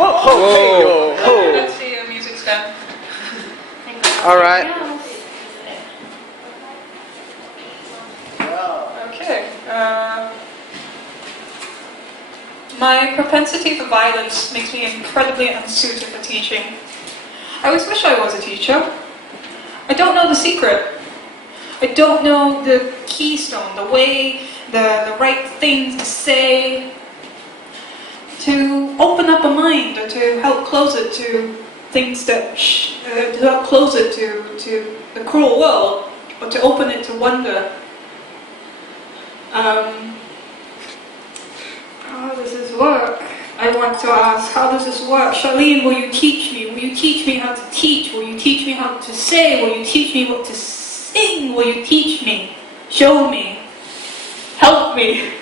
Whoa. Let's see a music stand. All right. Okay. My propensity for violence makes me incredibly unsuited for teaching. I always wish I was a teacher. I don't know the secret. I don't know the keystone, the way, the right things to say, to open up a mind, or to help close it to things that, to help close it to the cruel world, or to open it to wonder. How does this work? I want to ask, how does this work? Charlene, will you teach me? Will you teach me how to teach? Will you teach me how to say? Will you teach me what to sing? Will you teach me? Show me. Help me.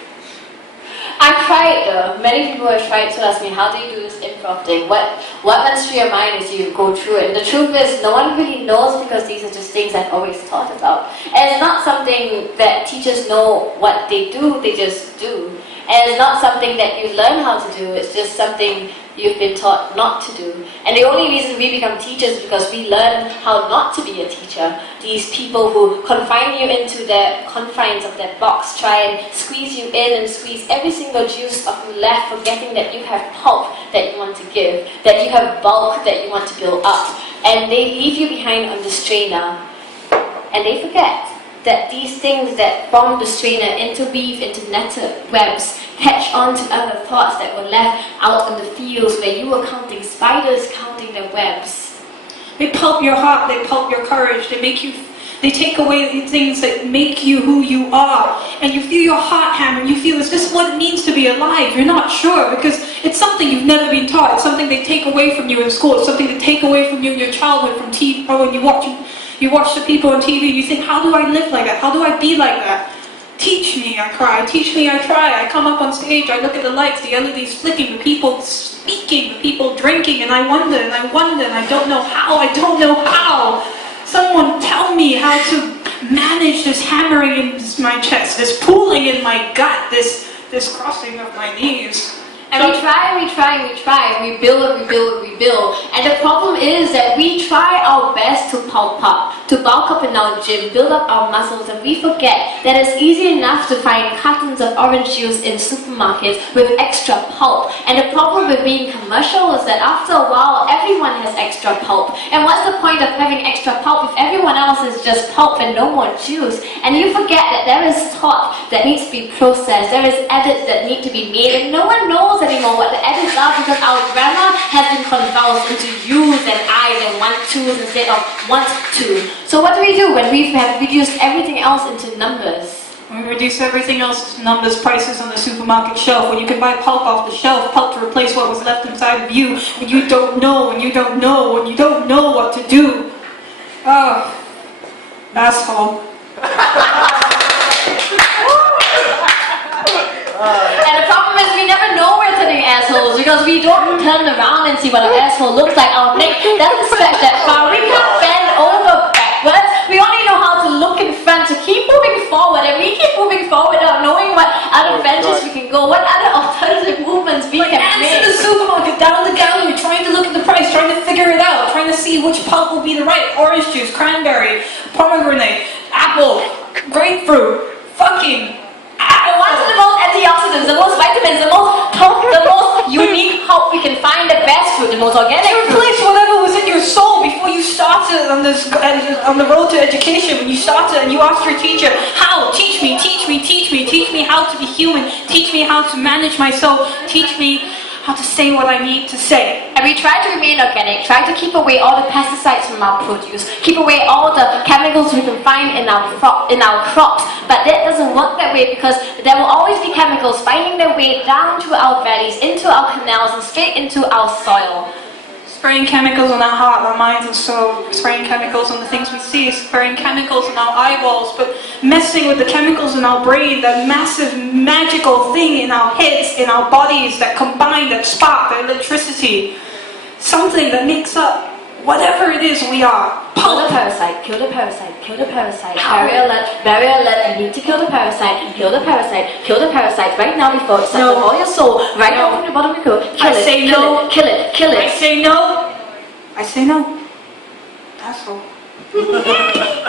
I've tried though. Many people have tried to ask me, how do you do this improv thing? What runs through your mind as you go through it? And the truth is, no one really knows, because these are just things I've always thought about. And it's not something that teachers know what they do, they just do. And it's not something that you learn how to do, it's just something you've been taught not to do. And the only reason we become teachers is because we learn how not to be a teacher. These people who confine you into the confines of that box, try and squeeze you in and squeeze every single juice of you left, forgetting that you have pulp that you want to give, that you have bulk that you want to build up. And they leave you behind on the strainer. And they forget that these things that form the strainer interweave into netted webs, catch on to other thoughts that were left out in the fields where you were counting spiders, counting their webs. They pulp your heart, they pulp your courage, they take away the things that make you who you are. And you feel your heart hammer, and you feel, is this what it means to be alive? You're not sure, because it's something you've never been taught. It's something they take away from you in school. It's something they take away from you in your childhood from TV, or when you watch the people on TV and you think, how do I live like that? How do I be like that? Teach me, I cry. Teach me, I try. I come up on stage, I look at the lights, the LEDs flicking, the people speaking, the people drinking, and I wonder, and I don't know how. Someone tell me how to manage this hammering in my chest, this pooling in my gut, this crossing of my knees. And we try, and we build. And the problem is that we try our best to bulk up in our gym, build up our muscles, and we forget that it's easy enough to find cartons of orange juice in supermarkets with extra pulp. And the problem with being commercial is that after a while, everyone has extra pulp. And what's the point of having extra pulp if everyone else is just pulp and no more juice? And you forget that there is thought that needs to be processed, there is edits that need to be made, and no one knows anymore what the edits are, because our grammar has been convulsed into U's and I's and 1-2's instead of want to. So what do we do when we have reduced everything else into numbers? We reduce everything else to numbers, prices on the supermarket shelf, when you can buy pulp off the shelf, pulp to replace what was left inside of you, when you don't know what to do. Oh, asshole. And the problem is we never know we're turning assholes, because we don't turn around and see what an asshole looks like. Our neck doesn't stretch that far. We can't bend over backwards. We only know how to look in front, to keep moving forward, and we keep moving forward without knowing what other ventures we can go, what other alternative movements we can make. In the supermarket, down the gallery, trying to look at the price, trying to figure it out, trying to see which pulp will be the right orange juice, cranberry, pomegranate, apple, grapefruit, fucking. And what's the most antioxidants, the most vitamins, the most unique pulp we can find, the best fruit, the most organic to replace whatever was in your soul before you started on the road to education. When you started and you asked your teacher, how? Teach me how to be human, teach me how to manage my soul, teach me how to say what I need to say. And we try to remain organic, try to keep away all the pesticides from our produce, keep away all the chemicals we can find in our crops. But that doesn't work that way, because there will always be chemicals finding their way down to our valleys, into our canals, and straight into our soil. Spraying chemicals on our heart, our minds and soul, spraying chemicals on the things we see, spraying chemicals in our eyeballs, but messing with the chemicals in our brain, that massive magical thing in our heads, in our bodies, that combine, that spark, that electricity. Something that makes up whatever it is we are. Kill the Pulp. parasite, kill the parasite, kill the parasite. Barrier alert, you need to kill the parasite, kill the parasite, kill the parasite right now before it sucks No. up all your soul, right No. now from the bottom of your throat. I Kill it, say kill no. it, kill it, kill I it. say no. I say no. That's all.